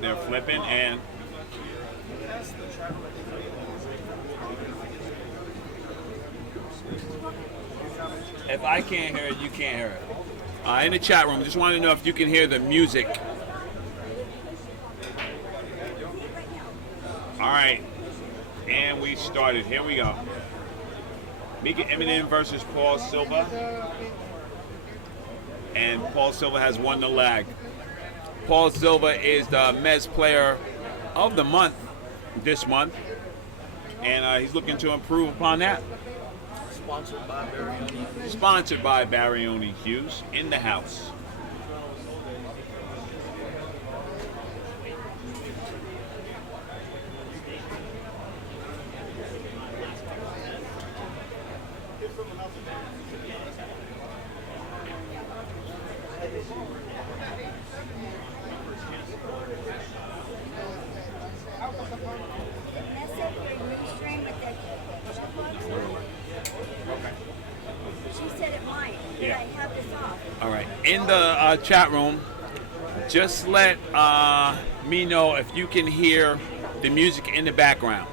they're flipping, and if I can't hear it, you can't hear it. In the chat room, just wanted to know if you can hear the music. All right, and we started. Here we go. Mika Immonen versus Paul Silva. And Paul Silva has won the leg. Paul Silva is the Mezz player of the month this month. And he's looking to improve upon that. Sponsored by Barioni. Sponsored by Barioni Hughes in the house. All right, in the chat room, just let me know if you can hear the music in the background.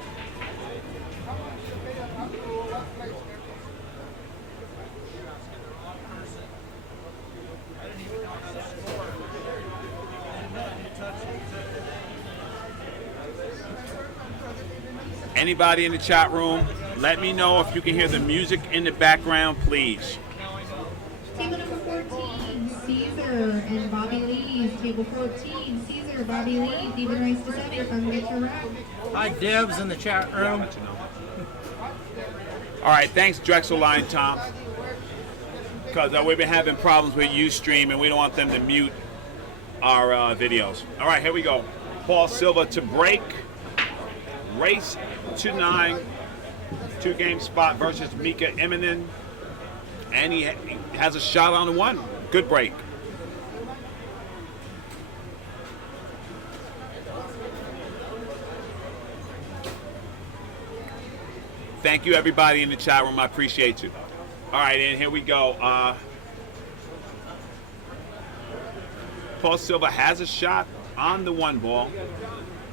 Anybody in the chat room, let me know if you can hear the music in the background, please. Table number 14, Caesar and Bobby Lee's. Table 14, Caesar, Bobby Lee, even race to 7. Come get your rack. Hi, Deb's in the chat room. All right, thanks, Drexel Line Tom. Because we've been having problems with Ustream, and we don't want them to mute our videos. All right, here we go. Paul Silva to break. Race to 9. 2-game spot versus Mika Immonen. And he has a shot on the 1. Good break. Thank you, everybody in the chat room. I appreciate you. All right, and here we go. Paul Silva has a shot on the 1 ball.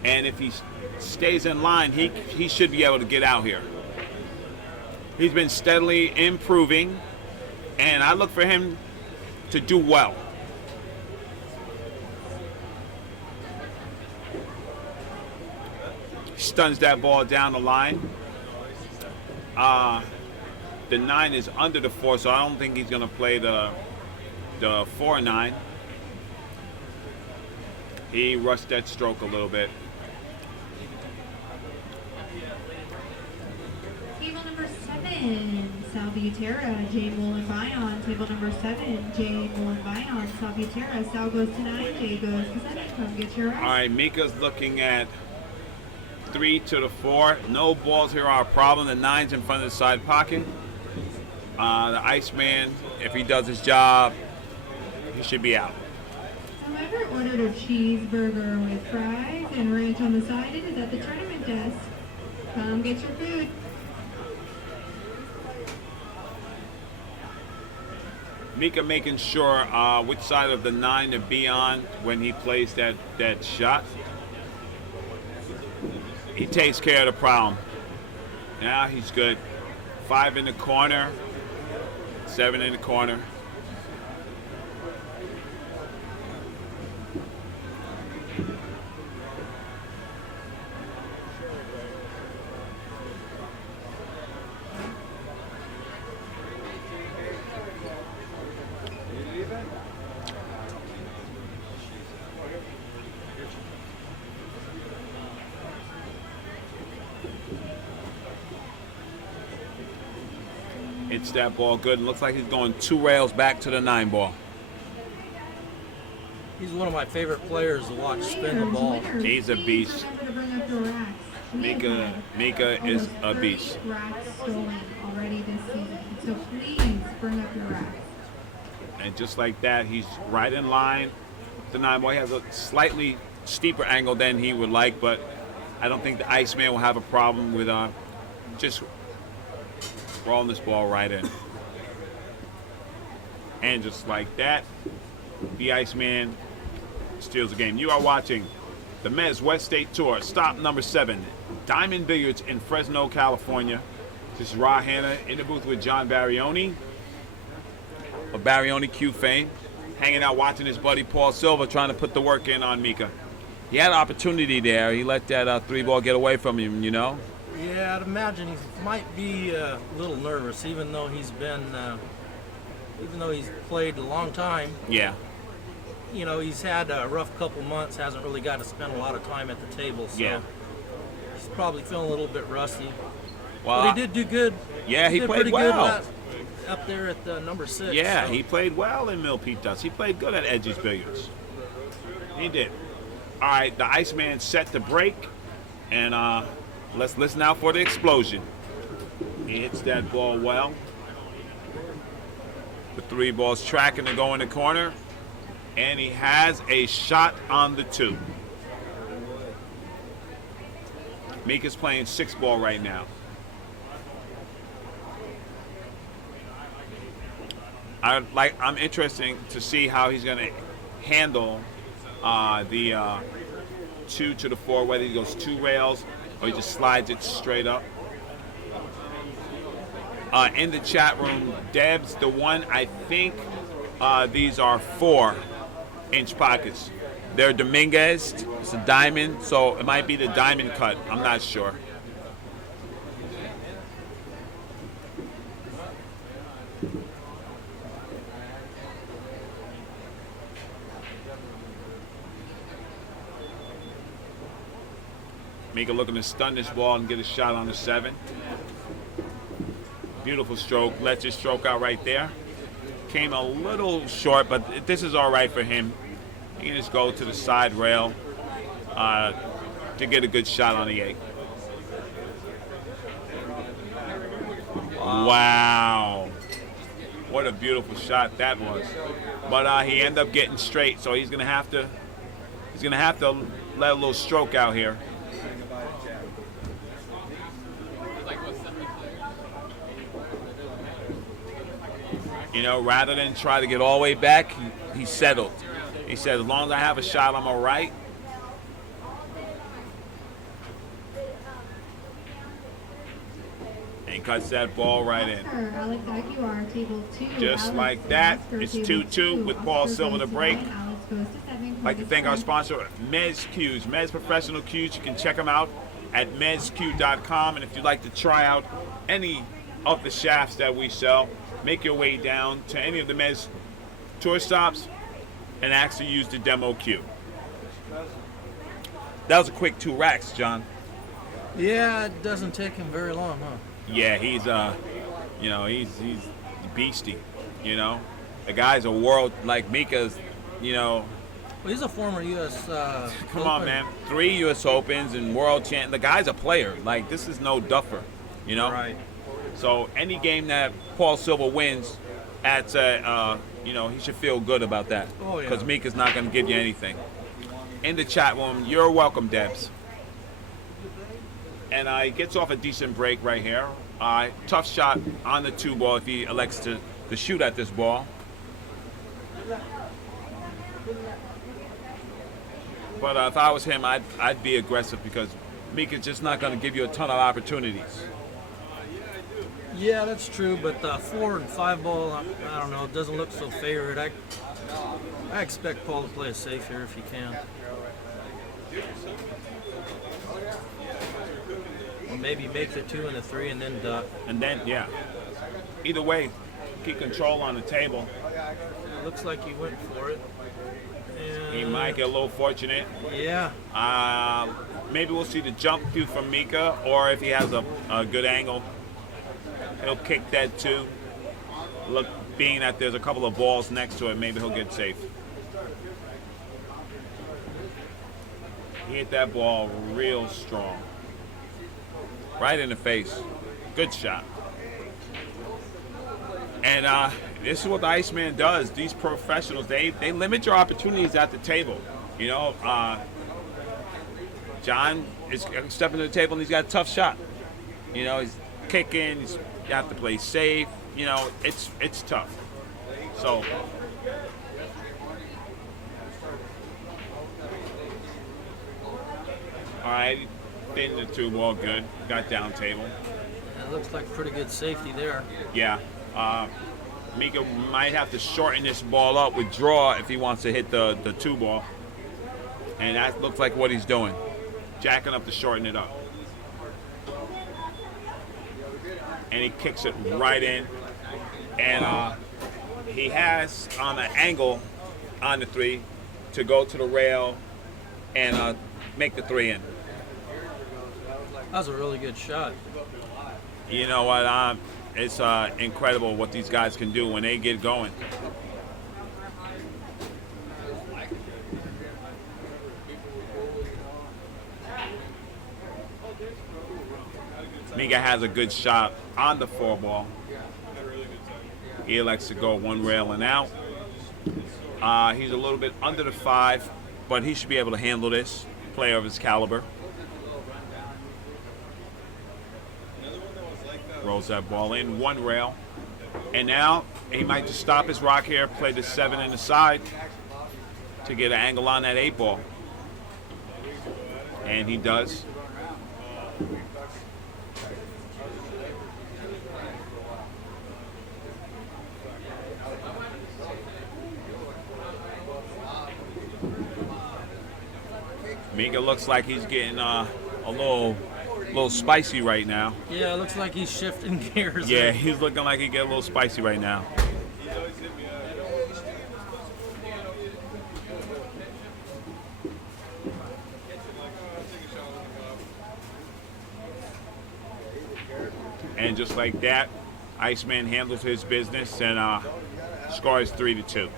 And if he stays in line, he should be able to get out here. He's been steadily improving. And I look for him to do well. Stuns that ball down the line. The 9 is under the 4, so I don't think he's going to play the 4-9. He rushed that stroke a little bit. Table number 7, Salvatierra, Jay Mullen-Bion. Table number 7, Jay Mullen-Bion, Salvatierra. Sal goes to 9, Jay goes to 7. Come get your rack. All right, Mika's looking at 3 to the 4. No balls here are a problem. The 9's in front of the side pocket. The Iceman, if he does his job, he should be out. Whoever ordered a cheeseburger with fries and ranch on the side, it is at the tournament desk. Come get your food. Mika making sure which side of the 9 to be on when he plays that shot. He takes care of the problem. Now he's good. 5 in the corner, 7 in the corner. Hits that ball good. And looks like he's going 2 rails back to the 9 ball. He's one of my favorite players to watch spin the ball. He's a beast. Mika is a beast. Racks stolen already this season, so please bring up your racks. And just like that, he's right in line. The 9 ball, he has a slightly steeper angle than he would like, but I don't think the Iceman will have a problem with just rolling this ball right in. And just like that, the Iceman steals the game. You are watching The Mezz West State Tour, stop number 7, Diamond Billiards in Fresno, California. This is Ra Hanna in the booth with John Barrioni of Barrioni Q fame, hanging out watching his buddy Paul Silva trying to put the work in on Mika. He had an opportunity there. He let that 3-ball get away from him, you know? Yeah, I'd imagine he might be a little nervous, even though he's played a long time. Yeah. You know, he's had a rough couple months, hasn't really got to spend a lot of time at the table, so Yeah. he's probably feeling a little bit rusty. Well, But he did do good. Yeah, he did played pretty well. good up there at the number 6. Yeah, so. he played well in Milpitas. He played good at Edges Billiards. He did. All right, the Iceman set to break, and let's listen out for the explosion. He hits that ball well. The 3-ball's tracking to go in the corner, and he has a shot on the 2. Mika's playing 6-ball right now. I'm interested to see how he's going to handle the 2 to the 4, whether he goes 2 rails or he just slides it straight up. In the chat room, Debs, the one, I think these are 4-inch pockets. They're Dominguez, it's a diamond, so it might be the diamond cut, I'm not sure. Mika looking to stun this ball and get a shot on the 7. Beautiful stroke. Lets his stroke out right there. Came a little short, but this is all right for him. He can just go to the side rail to get a good shot on the 8. Wow. What a beautiful shot that was. But he ended up getting straight, so he's gonna have to let a little stroke out here. You know, rather than try to get all the way back, he settled. He said, as long as I have a shot, I'm all right. And cuts that ball right in. Alex Aguilar, table 2. Just Alex like that, Oscar, it's table 2-2 with Paul Oscar Silva to goes break. 9, Alex goes to 7, I'd like to thank our sponsor, Mezz Qs. Mezz Professional Qs. You can check them out at mezzq.com. And if you'd like to try out any of the shafts that we sell, make your way down to any of the Mezz tour stops and actually use the demo Q. That was a quick 2 racks, John. Yeah, it doesn't take him very long, huh? Yeah, he's he's beastie, you know. The guy's a world, like Mika's, you know. Well, he's a former U.S. Come on, man. 3 U.S. Opens and world champ. The guy's a player. Like, this is no duffer, you know. Right. So any game that Paul Silva wins, he should feel good about that. Oh, yeah. Because Mika's not going to give you anything. In the chat room, you're welcome, Debs. And he gets off a decent break right here. Tough shot on the 2-ball if he elects to shoot at this ball. But if I was him, I'd be aggressive because Mika's just not going to give you a ton of opportunities. Yeah, that's true, but 4 and 5 ball, I don't know, it doesn't look so favored. I expect Paul to play it safe here if he can. Or maybe make the 2 and the 3 and then duck. And then, yeah. Either way, keep control on the table. Looks like he went for it. And He might get a little fortunate. yeah. Maybe we'll see the jump cue from Mika, or if he has a good angle, he'll kick that too. Look, being that there's a couple of balls next to it, maybe he'll get safe. He hit that ball real strong. Right in the face. Good shot. And this is what the Iceman does. These professionals, they limit your opportunities at the table. You know, John is stepping to the table and he's got a tough shot. You know, he's kicking, you have to play safe. You know, it's tough. So All right, thin the 2 ball, good. Got down table. It looks like pretty good safety there. Yeah. Mika might have to shorten this ball up with draw if he wants to hit the 2 ball. And that looks like what he's doing. Jacking up to shorten it up. And he kicks it right in. And he has on an angle on the 3 to go to the rail and make the 3 in. That was a really good shot. You know what? It's incredible what these guys can do when they get going. Mika has a good shot on the 4 ball. He likes to go 1 rail and out. He's a little bit under the 5, but he should be able to handle this. Player of his caliber. Rolls that ball in, 1 rail. And now he might just stop his rock here, play the 7 in the side to get an angle on that 8 ball. And he does. Mika looks like he's getting a little spicy right now. Yeah, it looks like he's shifting gears. Yeah, he's looking like he get a little spicy right now. And just like that, Iceman handles his business and scores 3-2.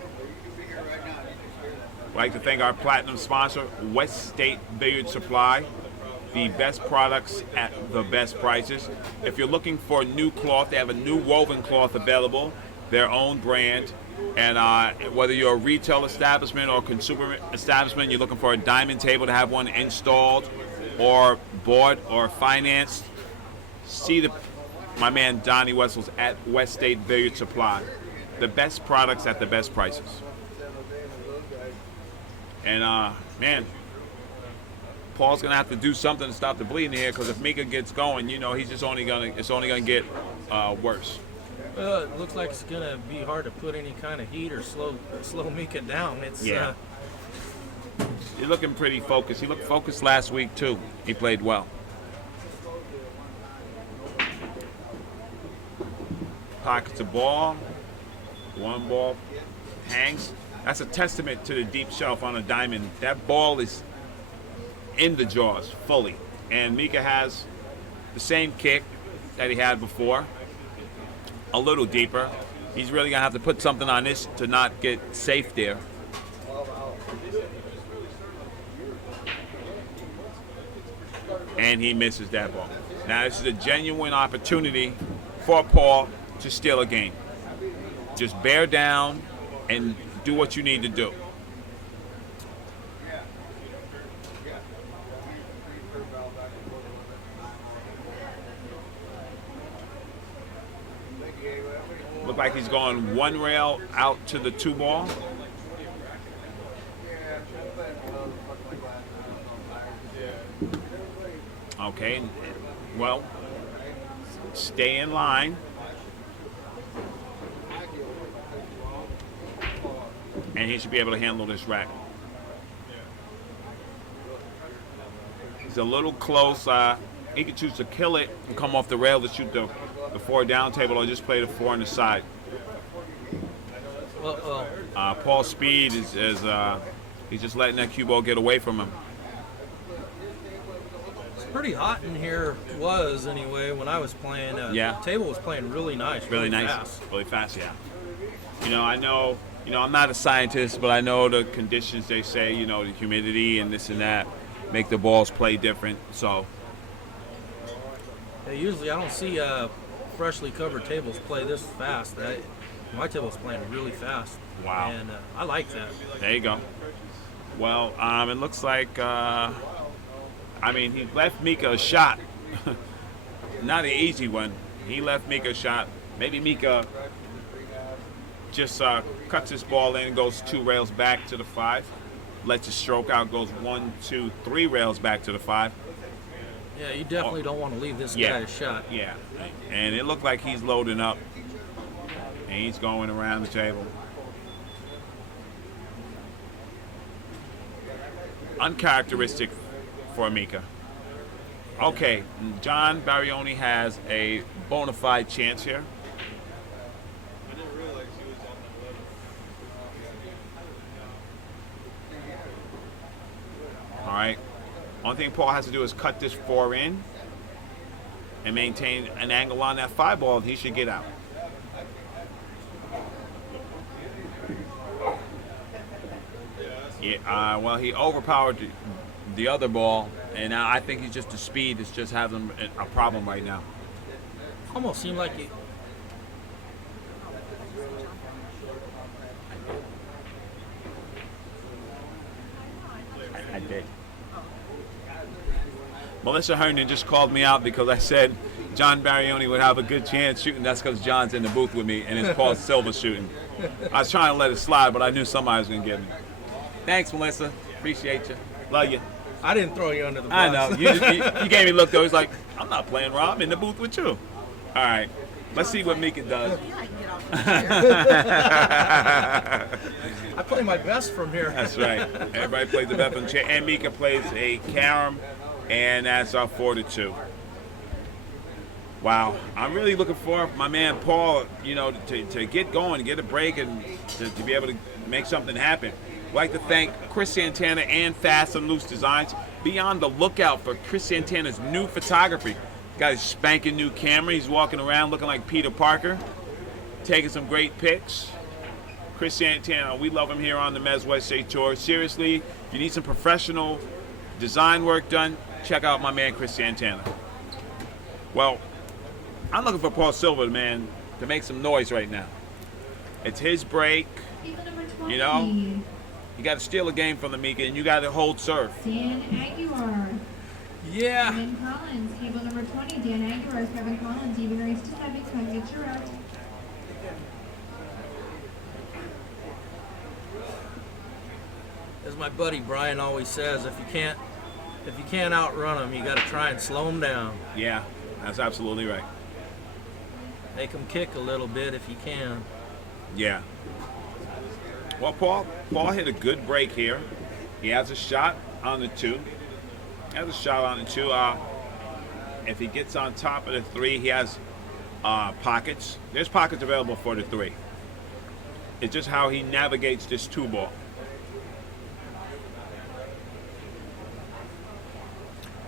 I'd like to thank our platinum sponsor, West State Billiard Supply. The best products at the best prices. If you're looking for new cloth, they have a new woven cloth available, their own brand. And whether you're a retail establishment or consumer establishment, you're looking for a diamond table to have one installed or bought or financed, see my man Donnie Wessels at West State Billiard Supply. The best products at the best prices. And man, Paul's gonna have to do something to stop the bleeding here, because if Mika gets going, you know, it's only gonna get worse. It looks like it's gonna be hard to put any kind of heat or slow Mika down. It's yeah. He's looking pretty focused. He looked focused last week too. He played well. Pockets the ball. 1 ball hangs. That's a testament to the deep shelf on a diamond. That ball is in the jaws fully. And Mika has the same kick that he had before, a little deeper. He's really gonna have to put something on this to not get safe there. And he misses that ball. Now this is a genuine opportunity for Paul to steal a game. Just bear down and do what you need to do. Look like he's going 1 rail out to the 2 ball. Okay, well, stay in line. And he should be able to handle this rack. He's a little close. He could choose to kill it and come off the rail to shoot the 4 down table, or just play the 4 on the side. Paul's speed is he's just letting that cue ball get away from him. It's pretty hot in here, was anyway, when I was playing. Yeah. The table was playing really nice. Really nice. Fast. Really fast, yeah. I know, I'm not a scientist, but I know the conditions they say, the humidity and this and that make the balls play different, so. Yeah, usually I don't see freshly covered tables play this fast. My table's playing really fast. Wow. And I like that. There you go. Well, it looks like, he left Mika a shot. Not an easy one. He left Mika a shot. Maybe Mika just cuts his ball in and goes 2 rails back to the 5. lets you stroke out, goes 1, 2, 3 rails back to the 5. Yeah, you definitely don't want to leave this guy a shot. Yeah, and it looked like he's loading up, and he's going around the table. Uncharacteristic for Mika. Okay, John Barioni has a bona fide chance here. I didn't realize he was on the 11. All right. Only thing Paul has to do is cut this 4 in and maintain an angle on that 5 ball, and he should get out. Yeah, well, he overpowered the other ball, and now I think he's just the speed is just having a problem right now. Almost seemed like he. I did. Melissa Herndon just called me out because I said John Barioni would have a good chance shooting. That's because John's in the booth with me, and it's Paul Silva shooting. I was trying to let it slide, but I knew somebody was going to get me. Thanks, Melissa. Appreciate you. Love you. I didn't throw you under the bus. I know. You gave me a look, though. He's like, I'm not playing, Rob. I'm in the booth with you. All right. Let's see what Mika does. I play my best from here. That's right. Everybody plays the best from the chair. And Mika plays a carom, and that's our 4-2. Wow. I'm really looking for my man Paul, you know, to get going, to get a break, and to be able to make something happen. I'd like to thank Chris Santana and Fast and Loose Designs. Be on the lookout for Chris Santana's new photography. Got his spanking new camera. He's walking around looking like Peter Parker, taking some great pics. Chris Santana, we love him here on the MWST Tour. Seriously, if you need some professional design work done, check out my man Chris Santana. Well, I'm looking for Paul Silva, man, to make some noise right now. It's his break. You know, you got to steal a game from the Mika, and you got to hold serve. Dan Aguilar. Yeah. Kevin Collins, table number 20. Dan Aguilar, Kevin Collins, even raised to 7. Come get your out. As my buddy Brian always says, if you can't outrun them, you got to try and slow them down. Yeah, that's absolutely right. Make them kick a little bit if you can. Yeah. Well, Paul hit a good break here. He has a shot on the 2. If he gets on top of the 3, he has pockets. There's pockets available for the 3. It's just how he navigates this 2 ball.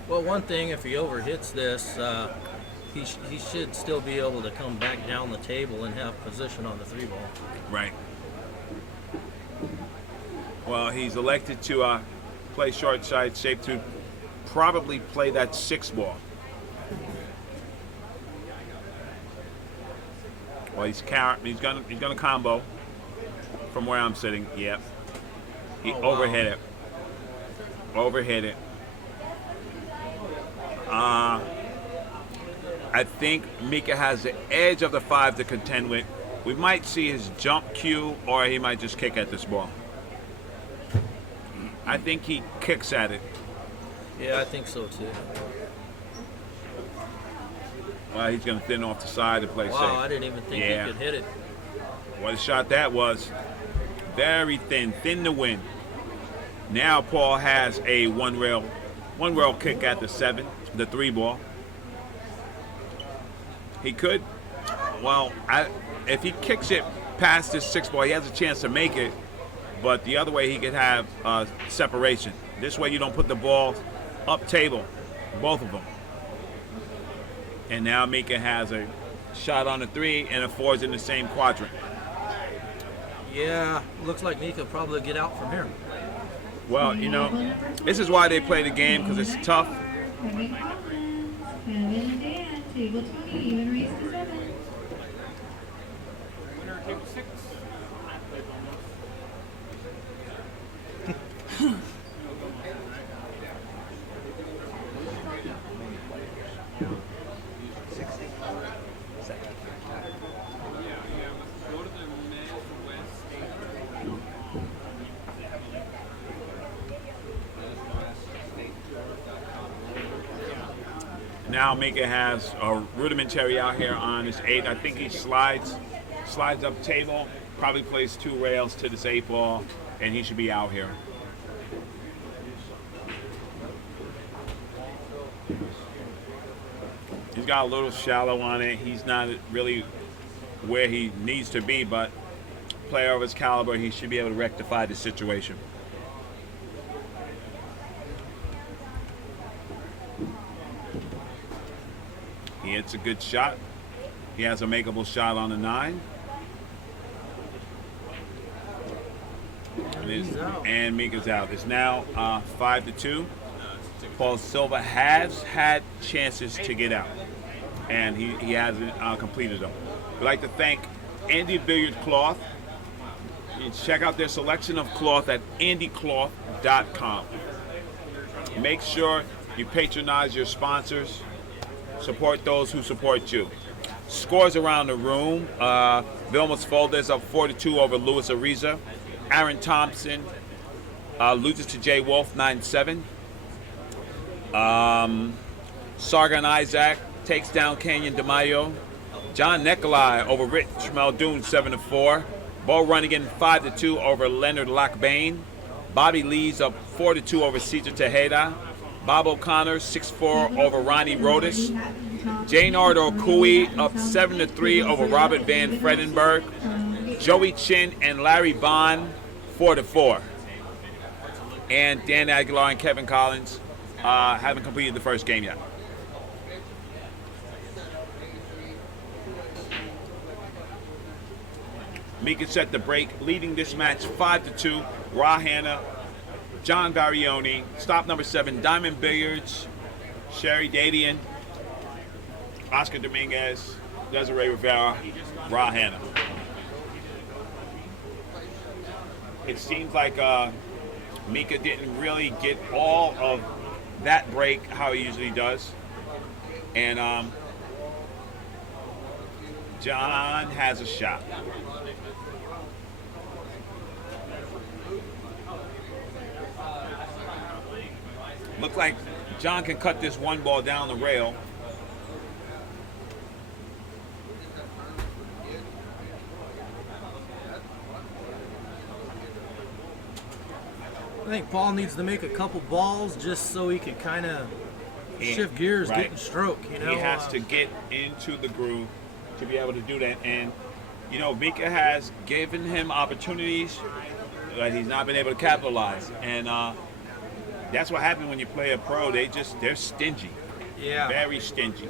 Well, one thing, if he overhits this, he should still be able to come back down the table and have position on the 3 ball. Right. Well, he's elected to play short side shape to probably play that 6 ball. Well, he's gonna combo from where I'm sitting. Yep. He overhit it. Overhit it. I think Mika has the edge of the 5 to contend with. We might see his jump cue, or he might just kick at this ball. I think he kicks at it. Yeah, I think so too. Well, he's going to thin off the side to play safe. Wow, I didn't even think he could hit it. What a shot that was. Very thin to win. Now Paul has a one rail kick at the 7, the 3 ball. He could, well, if he kicks it past this 6 ball, he has a chance to make it. But the other way, he could have separation. This way, you don't put the balls up table, both of them. And now Mika has a shot on the 3, and a 4 is in the same quadrant. Yeah, looks like Mika probably get out from here. Well, you know, this is why they play the game, because it's tough. Kevin Collins, Kevin and Dan, table 20, even raised to 7. Winner, table 6. Go to the Mezz West. Now Mika has a rudimentary out here on his 8. I think he slides up table, probably plays 2 rails to this 8 ball, and he should be out here. He's got a little shallow on it. He's not really where he needs to be, but player of his caliber, he should be able to rectify the situation. He hits a good shot. He has a makeable shot on the 9. And Mika's out. It's now 5-2. Paul Silva has had chances to get out, and he hasn't completed them. We'd like to thank Andy Billiard Cloth. You can check out their selection of cloth at andycloth.com. Make sure you patronize your sponsors. Support those who support you. Scores around the room. Vilmos Folders up 4-2 over Luis Ariza. Aaron Thompson loses to Jay Wolf 9-7. Sargon Isaac takes down Canyon DeMayo. John Nikolai over Rich Muldoon 7-4. Bo Runnigan 5-2 over Leonard Lockbane. Bobby Lee's up 4-2 over Cesar Tejeda. Bob O'Connor 6-4 over Ronnie Rodas. Jaynard Okui up 7-3 over Robert Van Fredenberg. Joey Chin and Larry Bond 4-4. And Dan Aguilar and Kevin Collins haven't completed the first game yet. Mika set the break, leading this match 5-2. Ra Hanna, John Varioni, stop number 7, Diamond Billiards, Sherry Dadian, Oscar Dominguez, Desiree Rivera, Ra Hanna. It seems like Mika didn't really get all of that break how he usually does. And John has a shot. Looks like John can cut this 1 ball down the rail. I think Paul needs to make a couple balls just so he can kind of shift gears, right. get in stroke. You know, he has to get into the groove to be able to do that. And you know, Mika has given him opportunities that he's not been able to capitalize. And that's what happens when you play a pro. They're stingy. Yeah. Very stingy.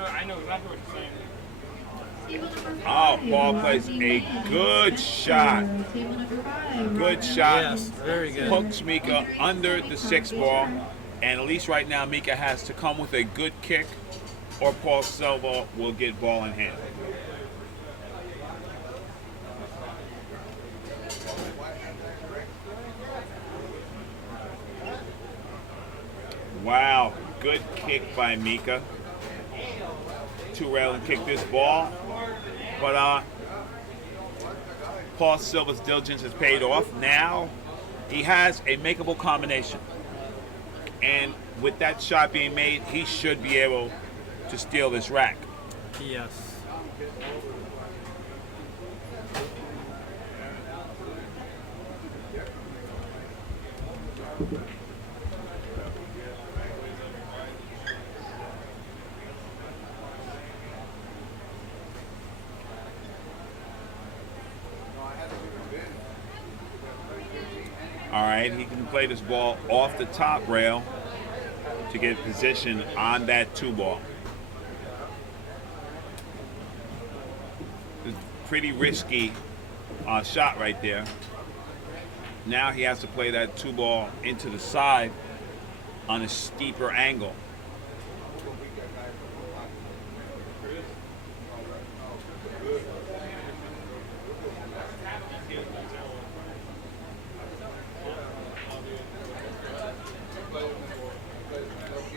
I know exactly what you're saying. Oh, Paul plays a good shot. Good shot. Yes, very good. Hooks Mika under the 6 ball. And at least right now, Mika has to come with a good kick, or Paul Silva will get ball in hand. Wow, good kick by Mika. 2 rail and kick this ball. But Paul Silva's diligence has paid off. Now he has a makeable combination. And with that shot being made, he should be able to steal this rack. Yes. All right, he can play this ball off the top rail to get position on that 2 ball. It's a pretty risky shot right there. Now he has to play that 2 ball into the side on a steeper angle.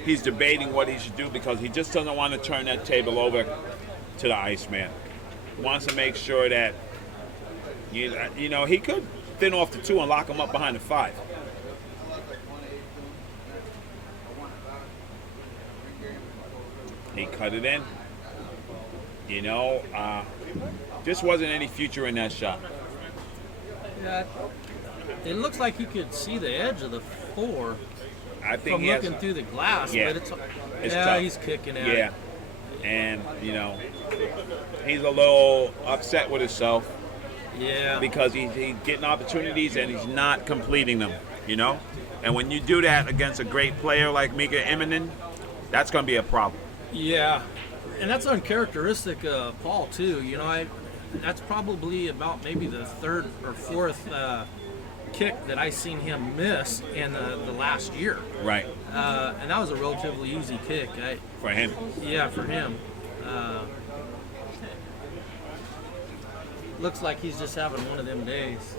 He's debating what he should do because he just doesn't want to turn that table over to the Iceman. He wants to make sure that You know, he could thin off the 2 and lock him up behind the 5. He cut it in. You know, just wasn't any future in that shot. Yeah, it looks like he could see the edge of the 4 I think from he has, looking through the glass, Yeah. but it's It's tough. he's kicking at yeah. it. And, you know, he's a little upset with himself Yeah. because he's getting opportunities and he's not completing them, you know? And when you do that against a great player like Mika Immonen, that's going to be a problem. Yeah, and that's uncharacteristic of Paul too. You know, that's probably about maybe the 3rd or 4th kick that I seen him miss in the last year. Right. And that was a relatively easy kick. For him. Yeah, for him. Looks like he's just having one of them days.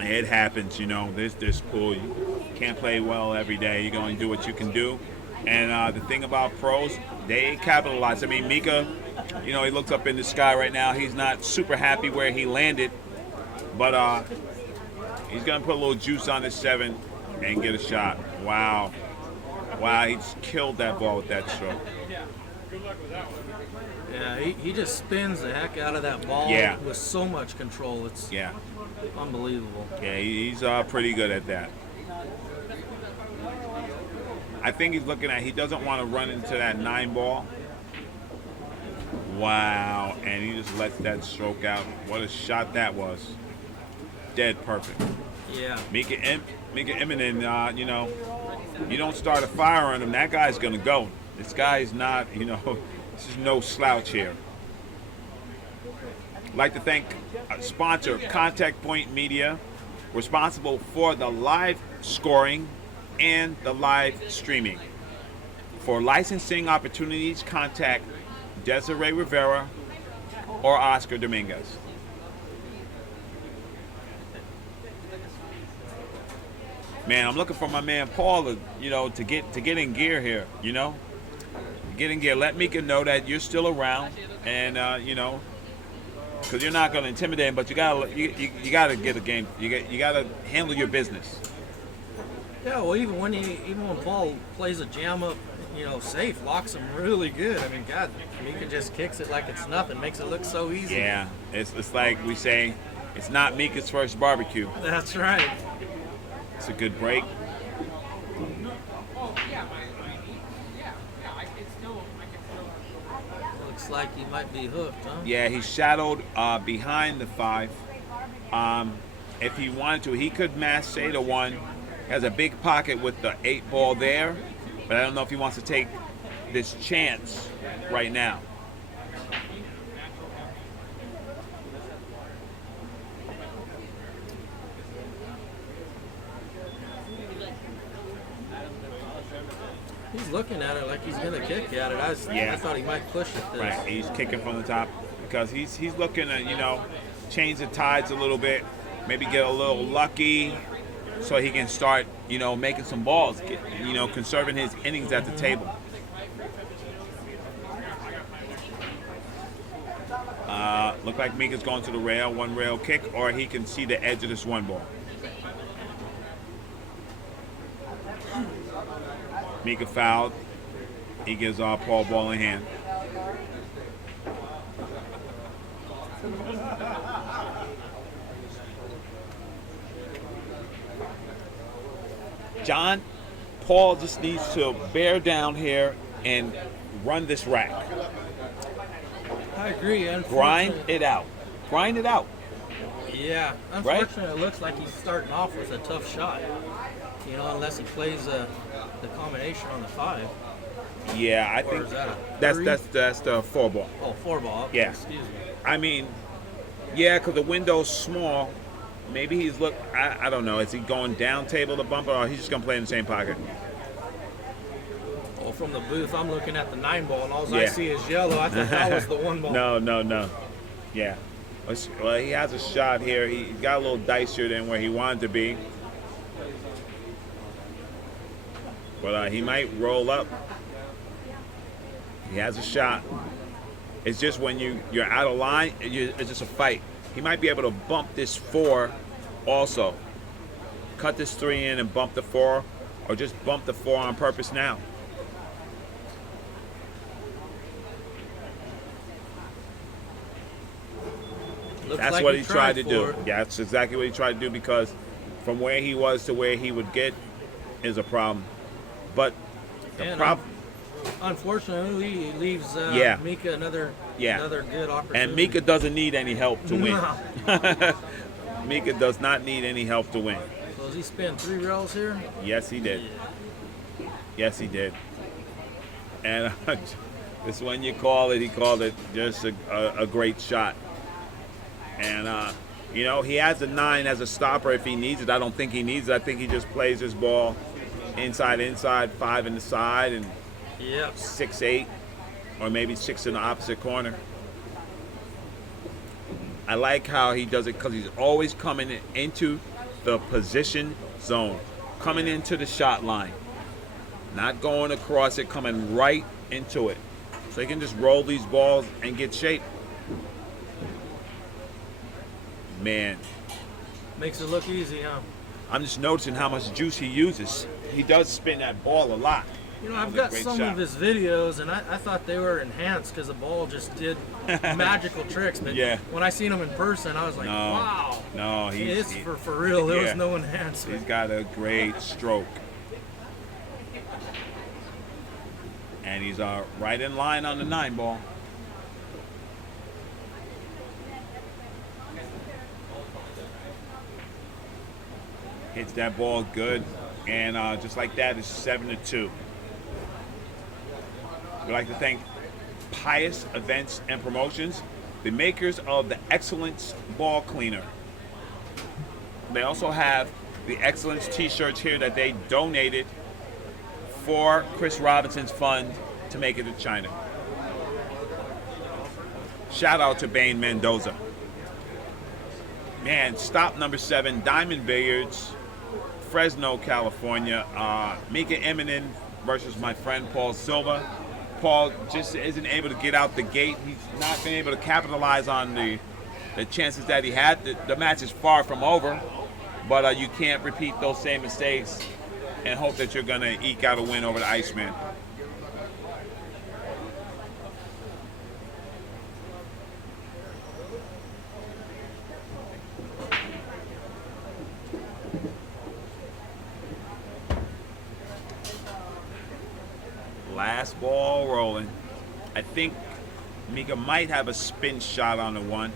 It happens, you know. This pool, you can't play well every day. You're going to do what you can do. And the thing about pros, they capitalize. I mean, Mika, you know, he looks up in the sky right now. He's not super happy where he landed, but he's going to put a little juice on this 7 and get a shot. Wow. Wow, he just killed that ball with that stroke. Yeah, he just spins the heck out of that ball Yeah. with so much control. It's Yeah. unbelievable. Yeah, he's pretty good at that. I think he's looking at, he doesn't want to run into that 9 ball. Wow, and he just lets that stroke out. What a shot that was. Dead perfect. Yeah. Mika Immonen, you know, you don't start a fire on him, that guy's going to go. This guy is not, you know, this is no slouch here. I'd like to thank sponsor Contact Point Media, responsible for the live scoring and the live streaming. For licensing opportunities, contact Desiree Rivera or Oscar Dominguez. Man, I'm looking for my man Paul to, you know, to get in gear here, you know? Get in gear. Let Mika know that you're still around and you know, because you're not going to intimidate him, but you gotta get a game. You gotta handle your business. Yeah, well, even when Paul plays a jam up, you know, safe, locks him really good. I mean, God, Mika just kicks it like it's nothing, makes it look so easy. Yeah, it's like we say, it's not Mika's first barbecue. That's right. It's a good break. Looks like he might be hooked, huh? Yeah, he's shadowed behind the 5. If he wanted to, he could mass say the 1. Has a big pocket with the 8 ball there, but I don't know if he wants to take this chance right now. He's looking at it like he's gonna kick at it. Yeah. I thought he might push it. Right, he's kicking from the top because he's looking to, you know, change the tides a little bit, maybe get a little lucky so he can start, you know, making some balls, you know, conserving his innings at the table. Look like Mika's going to the rail, 1 rail kick, or he can see the edge of this 1 ball. Mika fouled. He gives Paul ball in hand. John, Paul just needs to bear down here and run this rack. I agree. Grind it out. Grind it out. Yeah. Unfortunately, It looks like he's starting off with a tough shot. You know, unless he plays the combination on the 5. Yeah, I Or think is that a that's the 4 ball. Oh, 4 ball. Okay, Yeah. Excuse me. I mean, yeah, because the window's small. Maybe he's I don't know. Is he going down table to bump it, or he's just gonna play in the same pocket? Oh, from the booth, I'm looking at the 9 ball, and all I Yeah. see is yellow. I thought that was the 1 ball. No. Yeah. Well, he has a shot here. He got a little dicier than where he wanted to be. But he might roll up. He has a shot. It's just when you're out of line, it's just a fight. He might be able to bump this 4 also. Cut this 3 in and bump the 4, or just bump the 4 on purpose now. That's like what he tried to do. for it. Yeah, that's exactly what he tried to do, because from where he was to where he would get is a problem. But the And, problem, unfortunately, he leaves Yeah. Mika another good opportunity. and Mika doesn't need any help to win. No. Mika does not need any help to win. So does he spin 3 rails here? Yes, he did. Yes, he did. And this one you call it, he called it just a great shot. And, you know, he has a 9 as a stopper if he needs it. I don't think he needs it. I think he just plays his ball inside, 5 in the side, and Yep. 6-8, or maybe 6 in the opposite corner. I like how he does it because he's always coming into the position zone, coming into the shot line, not going across it, coming right into it. So he can just roll these balls and get shape. Man, Makes it look easy, huh? I'm just noticing how much juice he uses. He does spin that ball a lot. You know, That I've was a got great some shot. of his videos, and I thought they were enhanced because the ball just did magical tricks. But Yeah. when I seen him in person, I was like, No. wow. No, It's for real. There yeah. was no enhancement. He's got a great stroke. And he's right in line on the 9 ball. Hits that ball good. And just like that, it's 7-2. We'd like to thank Pious Events and Promotions, the makers of the Excellence Ball Cleaner. They also have the Excellence t-shirts here that they donated for Chris Robinson's fund to make it to China. Shout out to Bain Mendoza. Man, stop number 7, Diamond Billiards, Fresno, California. Mika Immonen versus my friend Paul Silva. Paul just isn't able to get out the gate. He's not been able to capitalize on the chances that he had. The match is far from over, but you can't repeat those same mistakes and hope that you're going to eke out a win over the Iceman. Last ball rolling. I think Mika might have a spin shot on the 1.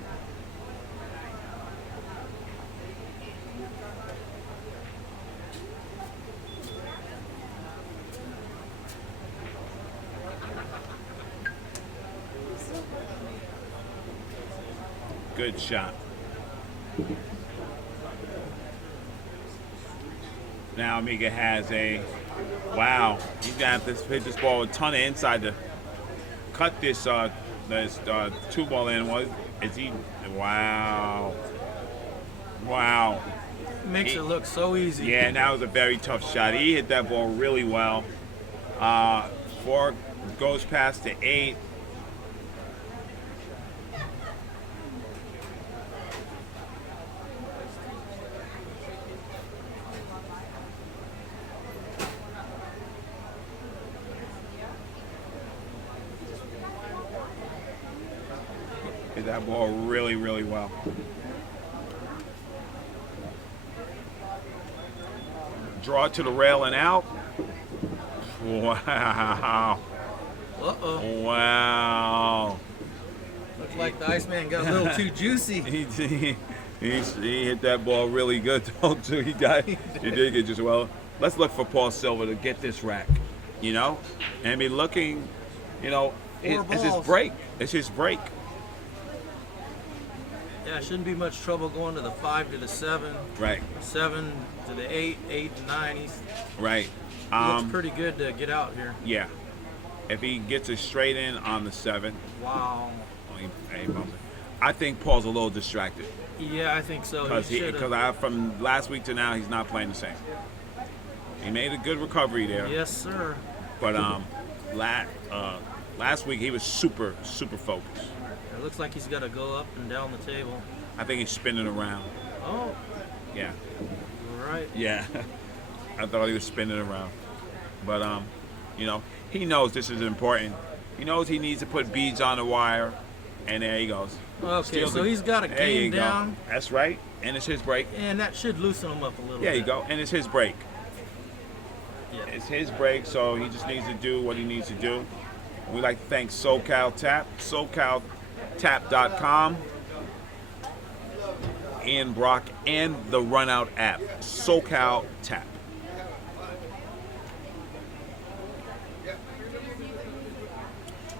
Good shot. Now Mika has a, wow, he's gonna have to hit this ball with a ton of inside to cut this 2-ball in. Is he? Wow. Wow. Makes it look so easy. Yeah, and that was a very tough shot. He hit that ball really well. 4 goes past to 8. Hit that ball really, really well. Draw to the rail and out. Wow. Uh-oh. Wow. Looks like the Iceman got a little too juicy. He hit that ball really good, too. He did get just well. Let's look for Paul Silva to get this rack, you know? And be looking, you know, it's his balls. break. It's his break. Yeah, shouldn't be much trouble going to the 5 to the 7. Right, 7 to the 8, 8 to 9. He right. looks pretty good to get out here. Yeah. If he gets it straight in on the 7, Wow. he bumped it. I think Paul's a little distracted. Yeah, I think so. Because from last week to now, he's not playing the same. He made a good recovery there. Yes, sir. But Last week he was super focused. It looks like he's got to go up and down the table. I think he's spinning around. Oh, Yeah. all right. Yeah. I thought he was spinning around. But, you know, he knows this is important. He knows he needs to put beads on the wire, and there he goes. Okay, Steals so it. he's got a There you game go. down, That's right. And it's his break. and that should loosen him up a little There bit. you go. And it's his break. Yeah. It's his break, so he just needs to do what he needs to do. We'd like to thank SoCal Tap, SoCalTap.com, Ian Brock, and the Runout app, SoCal Tap.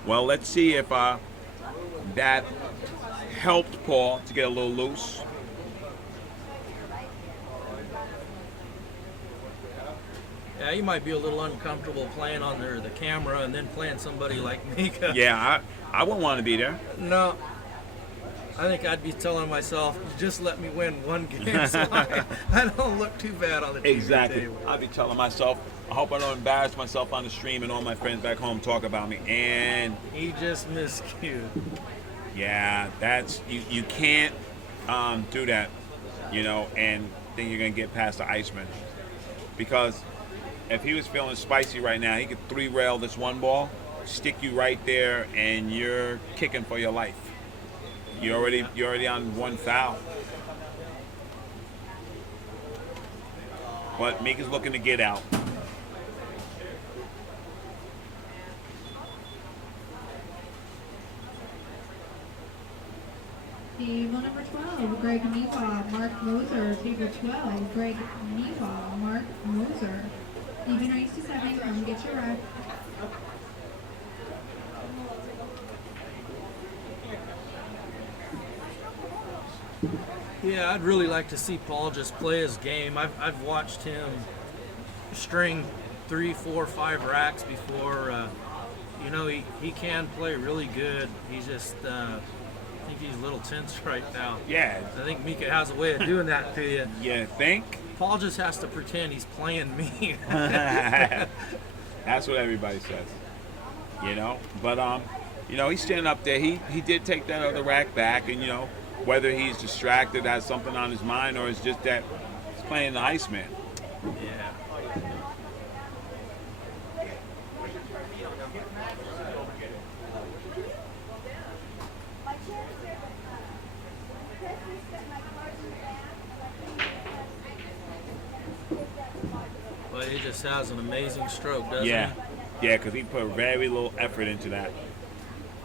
Well, let's see if that helped Paul to get a little loose. Yeah, he might be a little uncomfortable playing on the camera and then playing somebody like Mika. Yeah, I wouldn't want to be there. No. I think I'd be telling myself, just let me win one game so I don't look too bad on the TV Exactly. table. I'd be telling myself, I hope I don't embarrass myself on the stream and all my friends back home talk about me. And He just miscued. yeah, that's you can't do that, you know, and think you're gonna get past the Iceman. Because if he was feeling spicy right now, he could 3-rail this one ball, stick you right there, and you're kicking for your life. You're already on one foul. But Mika's looking to get out. Table number 12, Greg Neva, Mark Moser. Table 12, Greg Neva, Mark Moser. Even race to 7, come get your ref. Yeah, I'd really like to see Paul just play his game. I've watched him string 3, 4, 5 racks before. You know, he can play really good. He's just, I think he's a little tense right now. Yeah. I think Mika has a way of doing that to you. You think? Paul just has to pretend he's playing me. That's what everybody says. You know? But you know, he's standing up there. He did take that other rack back, and you know, whether he's distracted, has something on his mind, or it's just that he's playing the Iceman. Yeah. But he just has an amazing stroke, doesn't Yeah. he? Yeah, because he put very little effort into that.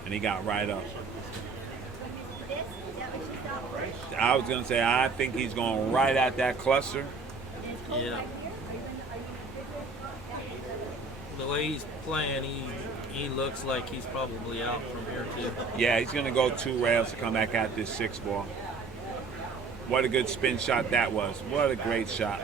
And he got right up. I was going to say, I think he's going right at that cluster. Yeah. The way he's playing, he looks like he's probably out from here too. Yeah, he's going to go 2 rails to come back at this 6 ball. What a good spin shot that was. What a great shot.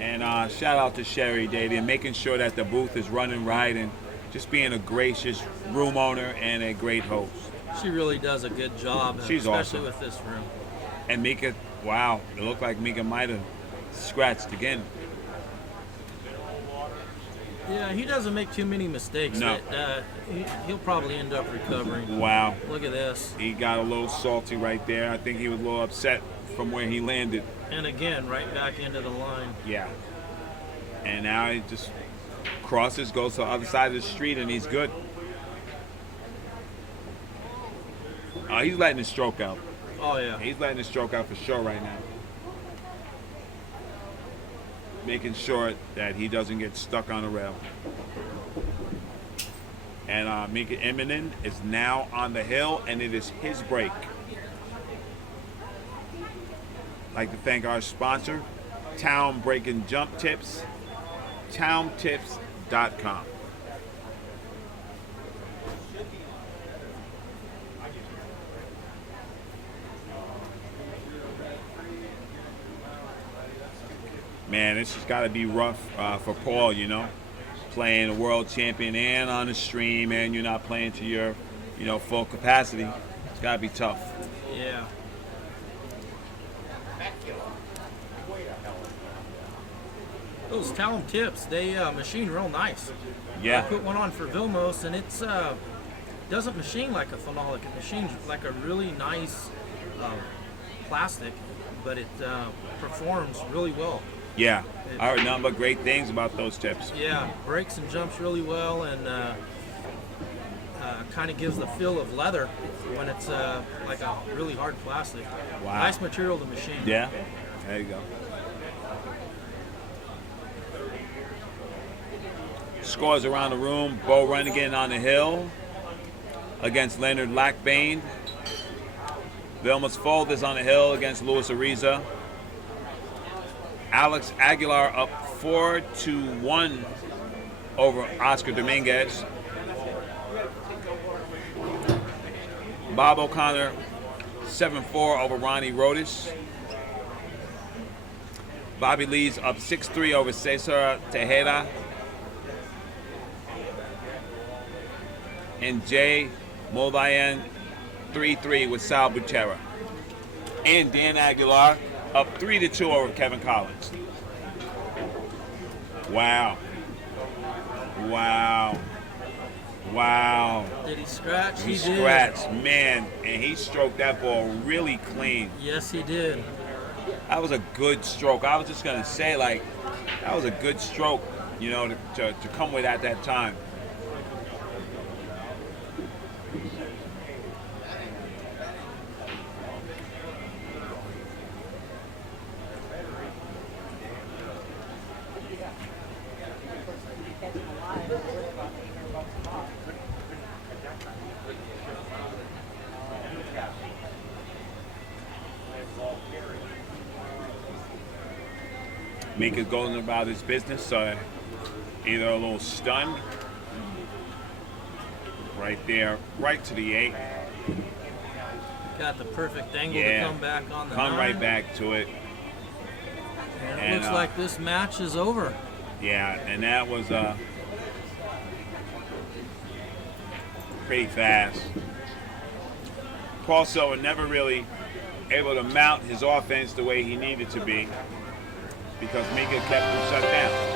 And shout out to Sherry Dady and making sure that the booth is running right and just being a gracious room owner and a great host. She really does a good job, She's especially awesome. with this room. And Mika, wow, it looked like Mika might have scratched again. Yeah, he doesn't make too many mistakes. No. But, he'll probably end up recovering. Wow. Look at this. He got a little salty right there. I think he was a little upset from where he landed. And again, right back into the line. Yeah. And now he just crosses, goes to the other side of the street, and he's good. He's letting his stroke out. Oh, yeah. He's letting his stroke out for sure right now. Making sure that he doesn't get stuck on the rail. And Mika Immonen is now on the hill, and it is his break. I'd like to thank our sponsor, Town Breaking Jump Tips, towntips.com. Man, this has got to be rough for Paul, you know, playing a world champion and on the stream, and you're not playing to your, full capacity. It's got to be tough. Yeah. Those Talon tips, they machine real nice. I Yeah. put one on for Vilmos, and it's doesn't machine like a phenolic. It machines like a really nice plastic, but it performs really well. Yeah. I heard nothing but great things about those tips. Yeah, breaks and jumps really well, and kind of gives the feel of leather when it's like a really hard plastic. Wow. Nice material to machine. Yeah. There you go. Scores around the room. Bo Rennigan on the hill against Leonard Lackbane. Vilmos Folders on the hill against Luis Ariza. Alex Aguilar up 4-1 over Oscar Dominguez. Bob O'Connor 7-4 over Ronnie Rodis. Bobby Lee's up 6-3 over Cesar Tejeda. And Jay Moldayan 3-3 with Sal Butera. And Dan Aguilar up 3-2 over Kevin Collins. Wow. Wow. Wow. Did he scratch? He did. scratched, man, and he stroked that ball really clean. Yes, he did. That was a good stroke. I was just gonna say, like, that was a good stroke, you know, to come with at that time. Mika's going about his business, either a little stunned, right there, right to the 8. Got the perfect angle Yeah. to come back on the Come 9. right back to it. And it And, looks like this match is over. Yeah, and that was pretty fast. Paul Silva never really able to mount his offense the way he needed to be because Mika kept him shut down.